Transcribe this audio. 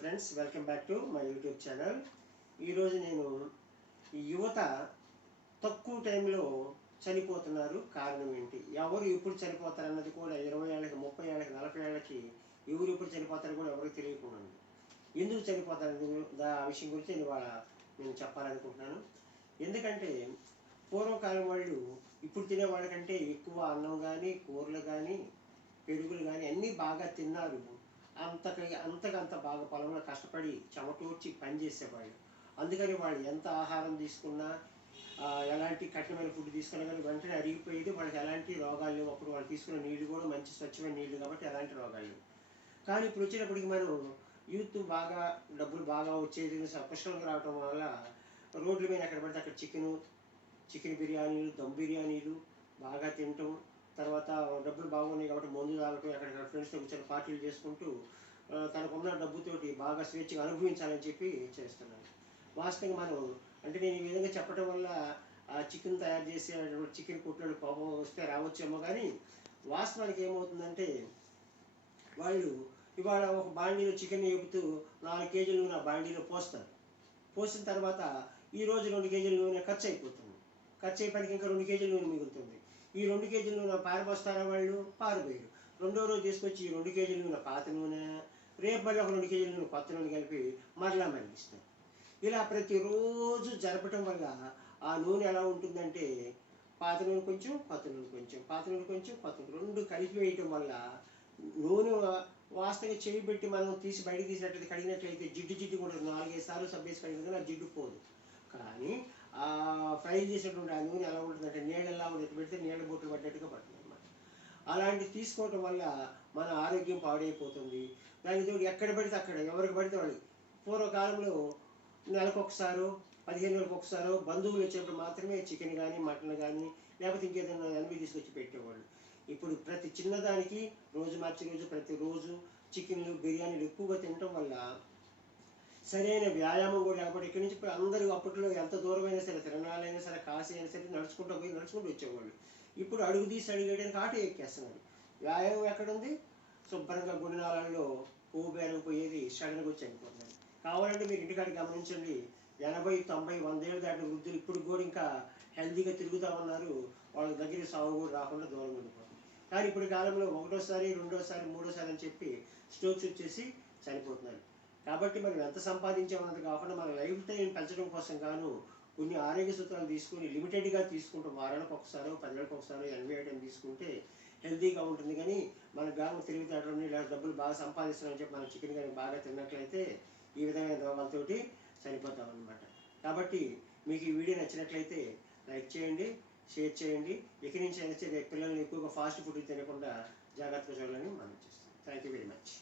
Friends welcome back to my YouTube channel ఈరోజు నేను యువత తక్కువ టైంలో చనిపోతున్నారు. కారణం ఏంటి? ఎవరు ఎప్పుడు చనిపోతారు అన్నది కూడా ఇరవై ఏళ్ళకి ముప్పై ఏళ్ళకి నలభై ఏళ్ళకి ఎవరు ఎప్పుడు చనిపోతారో కూడా ఎవరికి తెలియకుండా ఎందుకు చనిపోతారు దా ఆ విషయం గురించి నేను ఇవాళ నేను చెప్పాలనుకుంటున్నాను. ఎందుకంటే పూర్వకాలం వాళ్ళు ఇప్పుడు తినే వాళ్ళకంటే ఎక్కువ అన్నం కానీ కూరలు కానీ పెరుగులు కానీ అన్నీ బాగా తిన్నారు. అంతక అంతకంత బాగా పొలంలో కష్టపడి చెమటూర్చి పని అందుకని వాళ్ళు ఎంత ఆహారం తీసుకున్నా ఎలాంటి కఠినమైన ఫుడ్ తీసుకున్నా కానీ వెంటనే అరిగిపోయేది వాళ్ళకి ఎలాంటి రోగాలు లేవు. అప్పుడు వాళ్ళు తీసుకున్న నీళ్ళు కూడా మంచి స్వచ్ఛమైన నీళ్ళు కాబట్టి ఎలాంటి రోగాలు లేవు. కానీ ఇప్పుడు వచ్చినప్పటికి మనం యూత్ బాగా డబ్బులు బాగా వచ్చేది సపష్టంగా రావటం వల్ల రోడ్ల మీద ఎక్కడ పడితే అక్కడ చికెను చికెన్ బిర్యానీలు దమ్ బిర్యానీలు బాగా తినటం తర్వాత డబ్బులు బాగున్నాయి కాబట్టి మందు తాగటం అక్కడ ఫ్రెండ్స్తో కూర్చొని పార్టీలు చేసుకుంటూ తనకున్న డబ్బుతోటి బాగా స్వేచ్ఛగా అనుభవించాలని చెప్పి చేస్తున్నాను. వాస్తవంగా మనం అంటే నేను ఈ విధంగా చెప్పడం వల్ల ఆ చికెన్ తయారు చేసే చికెన్ కుట్టిన కోపం వస్తే రావచ్చేమో కానీ వాస్తవానికి ఏమవుతుందంటే వాళ్ళు ఇవాళ ఒక బాండీలో చికెన్ వేపుతూ నాలుగు కేజీలు నూనె ఆ బాండీలో పోస్తారు. పోసిన తర్వాత ఈ రోజు రెండు కేజీల నూనె ఖర్చు అయిపోతుంది. ఖర్చు అయిపోయినాక ఇంకా రెండు కేజీల నూనె మిగులుతుంది. ఈ రెండు కేజీల నూనె పారిపోస్తారా వాళ్ళు? పారిపోయారు రెండో రోజు తీసుకొచ్చి ఈ రెండు కేజీల నూనె పాత నూనె రేపు మళ్ళీ ఒక రెండు కేజీల నూనె కొత్త నూనె కలిపి మరలా మరిగిస్తారు. ఇలా ప్రతిరోజు జరపటం వల్ల ఆ నూనె ఎలా ఉంటుందంటే పాత నూనె కొంచెం కొత్త నూనె కొంచెం పాత నూనె కొంచెం కొత్త నూనె రెండు కలిపి వేయటం వల్ల నూనె వాస్తవంగా చేయి పెట్టి మనం తీసి బయటకు తీసినట్లయితే కడిగినట్లయితే జిడ్డు జిడ్డు కూడా నాలుగైదు సార్లు సబ్బేసి కడిగిన జిడ్డు పోదు. కానీ ఆ ఫ్రై చేసేటువంటి ఆ నూనె ఎలా ఉంటుందంటే నీళ్ళలా ఉండేది. పెడితే నీళ్ళ బొట్లు పడ్డట్టుగా పడుతుంది అనమాట అలాంటివి తీసుకోవటం వల్ల మన ఆరోగ్యం పాడైపోతుంది. దానికి ఎక్కడ పడితే అక్కడ ఎవరికి పడితే వాళ్ళకి. పూర్వకాలంలో నెలకొకసారో పదిహేను నెలలకు ఒకసారో బంధువులు వచ్చేప్పుడు మాత్రమే చికెన్ కానీ మటన్ కానీ లేకపోతే ఇంకేదైనా అనివి తీసుకొచ్చి పెట్టేవాళ్ళు. ఇప్పుడు ప్రతి చిన్నదానికి రోజు మార్చి రోజు ప్రతిరోజు చికెన్లు బిర్యానీలు ఎక్కువగా తినటం వల్ల సరైన వ్యాయామం కూడా లేకపోతే ఇక్కడి నుంచి ఇప్పుడు అందరూ అప్పట్లో ఎంత దూరమైనా సరే తిరణాలైనా సరే కాశీ అయినా సరే నడుచుకుంటూ పోయి నడుచుకుంటూ వచ్చేవాళ్ళు. ఇప్పుడు అడుగు తీసి అడిగేయడానికి ఆటో ఎక్కేస్తున్నారు. వ్యాయామం ఎక్కడుంది? శుభ్రంగా గుడినాలలో పువ్వు బేరం పోయేది సడన్గా వచ్చి చనిపోతున్నారు కావాలంటే మీరు ఇంటికాడ గమనించండి. ఎనభై తొంభై వందేళ్ళు దాటిన వృద్ధులు ఇప్పుడు కూడా ఇంకా హెల్తీగా తిరుగుతూ ఉన్నారు. వాళ్ళ దగ్గర సాగు కూడా రాకుండా దూరం ఉండిపోతుంది. కానీ ఇప్పుడు కాలంలో ఒకటోసారి రెండోసారి మూడోసారి అని చెప్పి స్ట్రోక్స్ వచ్చేసి చనిపోతున్నారు. కాబట్టి మనం ఎంత సంపాదించామన్నది కాకుండా మన లైఫ్ టైం పెంచడం కోసం గాను కొన్ని ఆరోగ్య సూత్రాలు తీసుకుని లిమిటెడ్గా తీసుకుంటాం వారానికి ఒకసారో పదివేలకు ఒకసారో ఎనభై ఐటమ్ తీసుకుంటే హెల్తీగా ఉంటుంది. కానీ మన గాను తెలివితేటలు ఇలా డబ్బులు బాగా సంపాదిస్తున్నామని చెప్పి మనం చికెన్ కానీ బాగా తిన్నట్లయితే ఈ విధమైన రోగాలతోటి చనిపోతాం అనమాట కాబట్టి మీకు ఈ వీడియో నచ్చినట్లయితే లైక్ చేయండి షేర్ చేయండి. ఇక నుంచి అయితే పిల్లల్ని ఎక్కువగా ఫాస్ట్ ఫుడ్ తినకుండా జాగ్రత్తగా చూడాలని మనం చేస్తాం థ్యాంక్ యూ వెరీ మచ్.